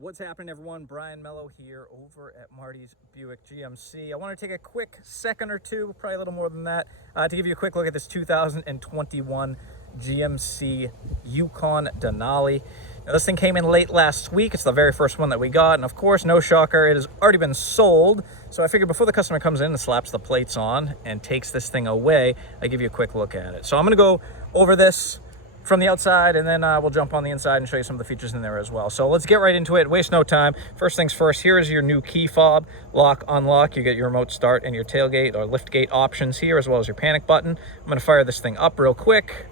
What's happening, everyone? Brian Mello here over at Martys Buick GMC. I want to take a quick second or two, probably a little more than that, to give you a quick look at this 2021 GMC Yukon Denali. Now, this thing came in late last week. It's the very first one that we got, and of course, no shocker, it has already been sold. So I figured before the customer comes in and slaps the plates on and takes this thing away, I give you a quick look at it. So I'm going to go over this from the outside, and then we'll jump on the inside and show you some of the features in there as well. So let's get right into it, waste no time. First things first, here is your new key fob, lock, unlock. You get your remote start and your tailgate or lift gate options here, as well as your panic button. I'm gonna fire this thing up real quick.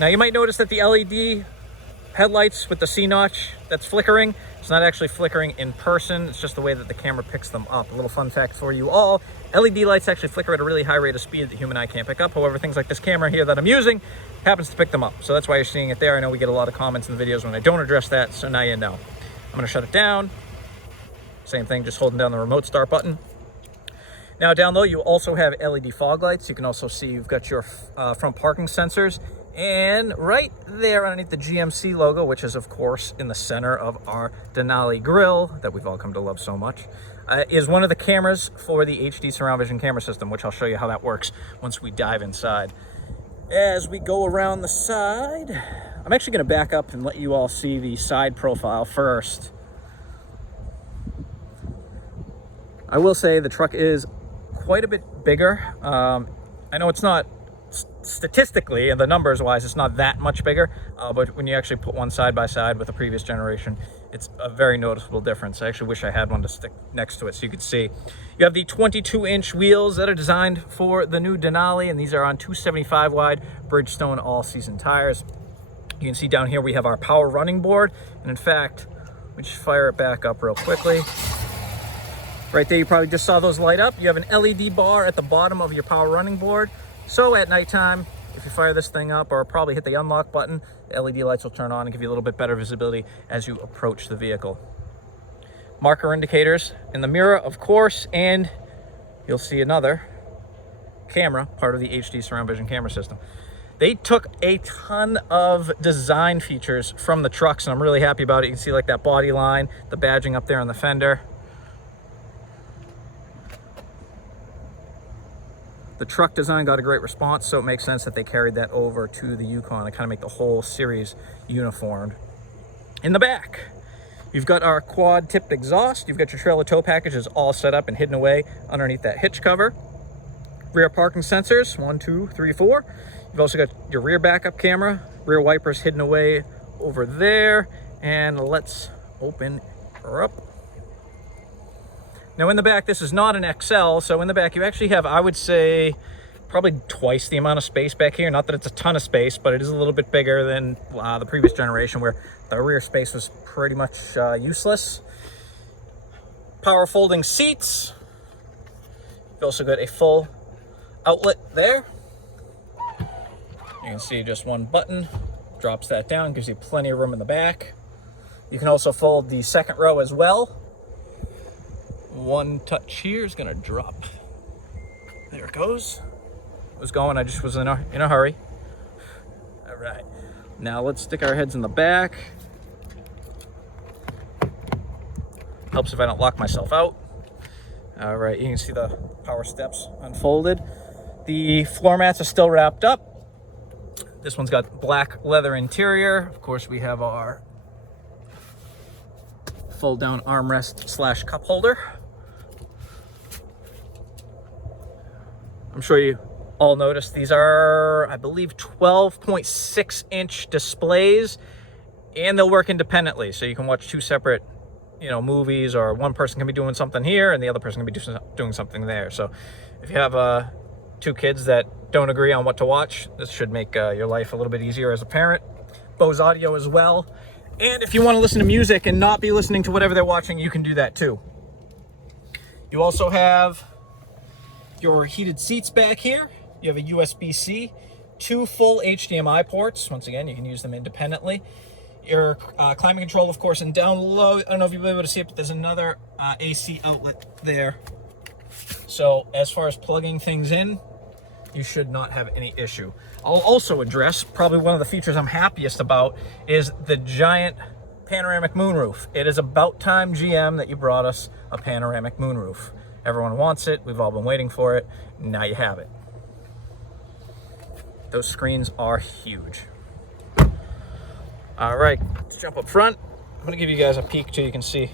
Now you might notice that the LED headlights with the C-notch that's flickering, it's not actually flickering in person, it's just the way that the camera picks them up. A little fun fact for you all, LED lights actually flicker at a really high rate of speed that the human eye can't pick up. However, things like this camera here that I'm using happens to pick them up. So that's why you're seeing it there. I know we get a lot of comments in the videos when I don't address that, so now you know. I'm gonna shut it down. Same thing, just holding down the remote start button. Now down low, you also have LED fog lights. You can also see you've got your front parking sensors. And right there underneath the GMC logo, which is of course in the center of our Denali grill that we've all come to love so much, is one of the cameras for the HD surround vision camera system, which I'll show you how that works once we dive inside. As we go around the side, I'm actually going to back up and let you all see the side profile first. I will say the truck is quite a bit bigger. I know it's not statistically, and the numbers wise, it's not that much bigger, but when you actually put one side by side with the previous generation, it's a very noticeable difference. I actually wish I had one to stick next to it so you could see. You have the 22-inch wheels that are designed for the new Denali, and these are on 275 wide Bridgestone all-season tires. You can see down here we have our power running board, and in fact, we just fire it back up real quickly. Right there, you probably just saw those light up. You have an LED bar at the bottom of your power running board. So at nighttime, if you fire this thing up or probably hit the unlock button, the LED lights will turn on and give you a little bit better visibility as you approach the vehicle. Marker indicators in the mirror, of course, and you'll see another camera, part of the HD surround vision camera system. They took a ton of design features from the trucks, and I'm really happy about it. You can see like that body line, the badging up there on the fender. The truck design got a great response, so it makes sense that they carried that over to the Yukon to kind of make the whole series uniformed. In the back, you've got our quad tipped exhaust. You've got your trailer tow packages all set up and hidden away underneath that hitch cover. Rear parking sensors, 1, 2, 3, 4. You've also got your rear backup camera, rear wipers hidden away over there. And let's open her up. Now in the back, this is not an XL, so in the back you actually have, I would say, probably twice the amount of space back here. Not that it's a ton of space, but it is a little bit bigger than the previous generation where the rear space was pretty much useless. Power folding seats. You've also got a full outlet there. You can see just one button, drops that down, gives you plenty of room in the back. You can also fold the second row as well. One touch here is gonna drop. There it goes. It was going, I just was in a hurry. All right, now let's stick our heads in the back. Helps if I don't lock myself out. All right, you can see the power steps unfolded. The floor mats are still wrapped up. This one's got black leather interior. Of course, we have our fold down armrest / cup holder. I'm sure you all noticed these are, I believe, 12.6 inch displays, and they'll work independently. So you can watch two separate, movies, or one person can be doing something here and the other person can be doing something there. So if you have two kids that don't agree on what to watch, this should make your life a little bit easier as a parent. Bose audio as well. And if you want to listen to music and not be listening to whatever they're watching, you can do that too. You also have your heated seats back here. You have a USB-C, 2 full HDMI ports. Once again, you can use them independently. Your climate control, of course, and down low, I don't know if you'll be able to see it, but there's another AC outlet there. So as far as plugging things in, you should not have any issue. I'll also address probably one of the features I'm happiest about is the giant panoramic moonroof. It is about time, GM, that you brought us a panoramic moonroof. Everyone wants it. We've all been waiting for it. Now you have it. Those screens are huge. All right, let's jump up front. I'm gonna give you guys a peek so you can see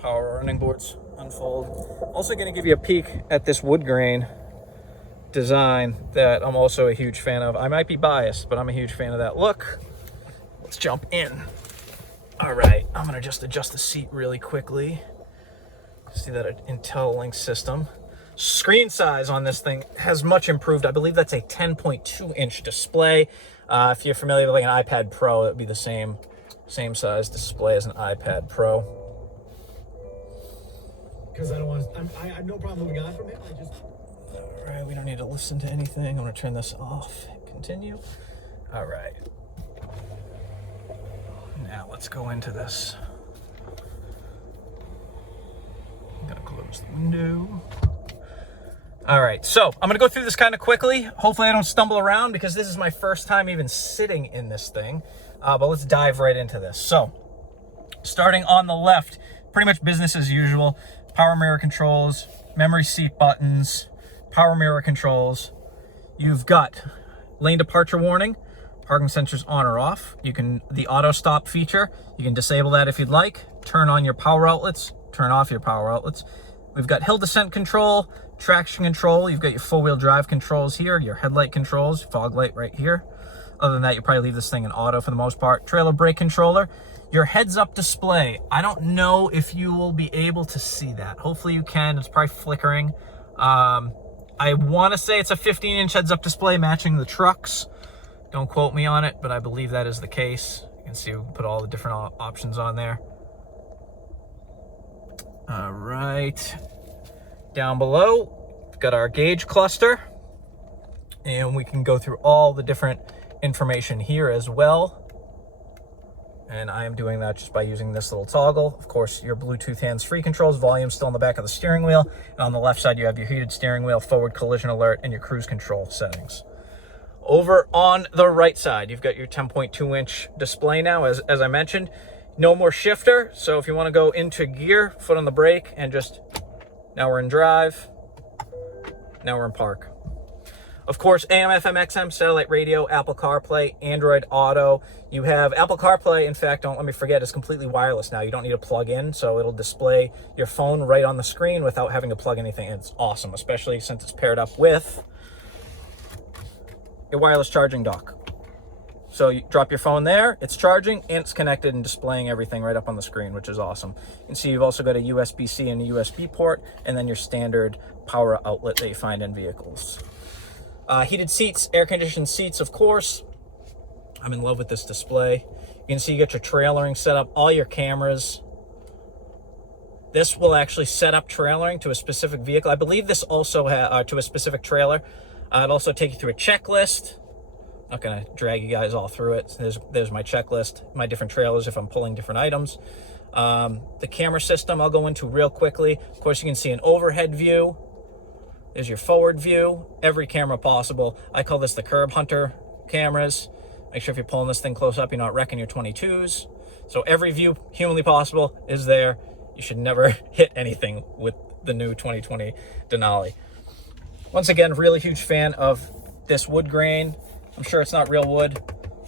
power running boards unfold. Also gonna give you a peek at this wood grain design that I'm also a huge fan of. I might be biased, but I'm a huge fan of that look. Let's jump in. All right, I'm gonna just adjust the seat really quickly. See that IntelliLink system. Screen size on this thing has much improved. I believe that's a 10.2-inch display. If you're familiar with like an iPad Pro, it would be the same size display as an iPad Pro. Because I don't want to, I have no problem moving on from it. I just. All right, we don't need to listen to anything. I'm gonna turn this off. Continue. All right. Now let's go into this. I'm gonna close the window. All right, so I'm gonna go through this kind of quickly. Hopefully I don't stumble around because this is my first time even sitting in this thing. But let's dive right into this. So, starting on the left, pretty much business as usual. Power mirror controls, memory seat buttons, power mirror controls. You've got lane departure warning, parking sensors on or off. You can, the auto stop feature, you can disable that if you'd like. Turn on your power outlets, turn off your power outlets. We've got hill descent control, traction control. You've got your four-wheel drive controls here, your headlight controls, fog light right here. Other than that, you probably leave this thing in auto for the most part. Trailer brake controller, your heads-up display. I don't know if you will be able to see that. Hopefully you can. It's probably flickering. I want to say it's a 15-inch heads-up display matching the trucks. Don't quote me on it, but I believe that is the case. You can see we put all the different options on there. All right. Down below, we've got our gauge cluster. And we can go through all the different information here as well. And I am doing that just by using this little toggle. Of course, your Bluetooth hands-free controls, volume still on the back of the steering wheel. And on the left side, you have your heated steering wheel, forward collision alert, and your cruise control settings. Over on the right side, you've got your 10.2-inch display now, as I mentioned. No more shifter, so if you want to go into gear, foot on the brake, and just, now we're in drive, now we're in park. Of course, AM, FM, XM, satellite radio, Apple CarPlay, Android Auto. You have Apple CarPlay, in fact, don't let me forget, it's completely wireless now. You don't need to plug in, so it'll display your phone right on the screen without having to plug anything in. It's awesome, especially since it's paired up with a wireless charging dock. So you drop your phone there, it's charging, and it's connected and displaying everything right up on the screen, which is awesome. You can see you've also got a USB-C and a USB port, and then your standard power outlet that you find in vehicles. Heated seats, air-conditioned seats, of course. I'm in love with this display. You can see you got your trailering set up, all your cameras. This will actually set up trailering to a specific vehicle. I believe this also has to a specific trailer. It'll also take you through a checklist. Not gonna drag you guys all through it. There's my checklist, my different trailers if I'm pulling different items. The camera system I'll go into real quickly. Of course, you can see an overhead view. There's your forward view, every camera possible. I call this the curb hunter cameras. Make sure if you're pulling this thing close up, you're not wrecking your 22s. So every view humanly possible is there. You should never hit anything with the new 2020 Denali. Once again, really huge fan of this wood grain. I'm sure it's not real wood,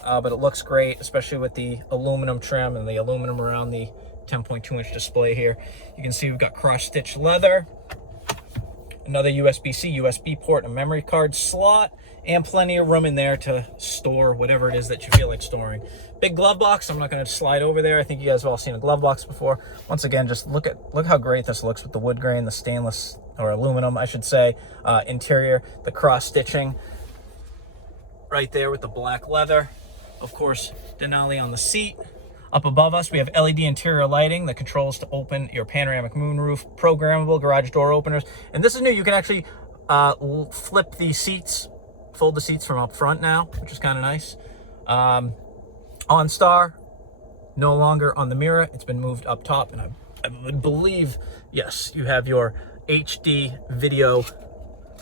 but it looks great, especially with the aluminum trim and the aluminum around the 10.2-inch display here. You can see we've got cross-stitch leather, another USB-C, USB port, a memory card slot, and plenty of room in there to store whatever it is that you feel like storing. Big glove box. I'm not going to slide over there. I think you guys have all seen a glove box before. Once again, just look how great this looks with the wood grain, the stainless, or aluminum, I should say, interior, the cross-stitching right there with the black leather. Of course, Denali on the seat. Up above us, we have LED interior lighting, the controls to open your panoramic moonroof, programmable garage door openers. And this is new. You can actually flip the seats, fold the seats from up front now, which is kind of nice. OnStar, no longer on the mirror. It's been moved up top, and I would believe, yes, you have your HD video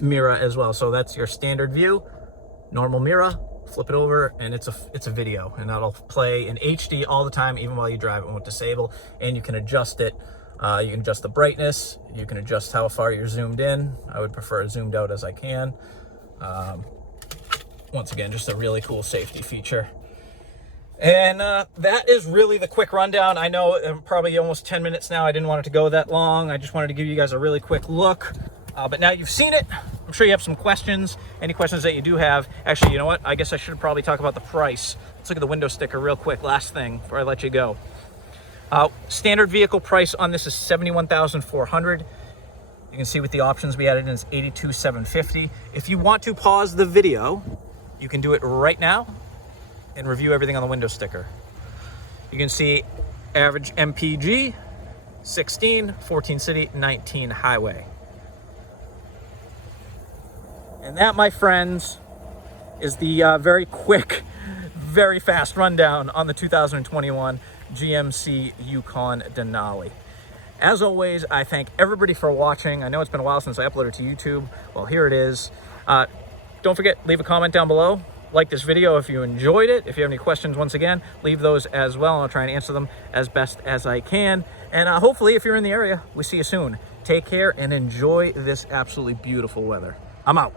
mirror as well. So that's your standard view, normal mirror, flip it over, and it's a video, and that'll play in HD all the time, even while you drive. It won't disable, and you can adjust it. You can adjust the brightness. You can adjust how far you're zoomed in. I would prefer it zoomed out as I can. Once again, just a really cool safety feature. And that is really the quick rundown. I know I'm probably almost 10 minutes now. I didn't want it to go that long. I just wanted to give you guys a really quick look. But now you've seen it, I'm sure you have some questions. Any questions that you do have. Actually, you know what? I guess I should probably talk about the price. Let's look at the window sticker real quick. Last thing before I let you go. Standard vehicle price on this is $71,400. You can see with the options we added in is $82,750. If you want to pause the video, you can do it right now and review everything on the window sticker. You can see average MPG, 16, 14 city, 19 highway. And that, my friends, is the very quick, very fast rundown on the 2021 GMC Yukon Denali. As always, I thank everybody for watching. I know it's been a while since I uploaded to YouTube. Well, here it is. Don't forget, leave a comment down below. Like this video if you enjoyed it. If you have any questions, once again, leave those as well, and I'll try and answer them as best as I can. And hopefully, if you're in the area, we see you soon. Take care and enjoy this absolutely beautiful weather. I'm out.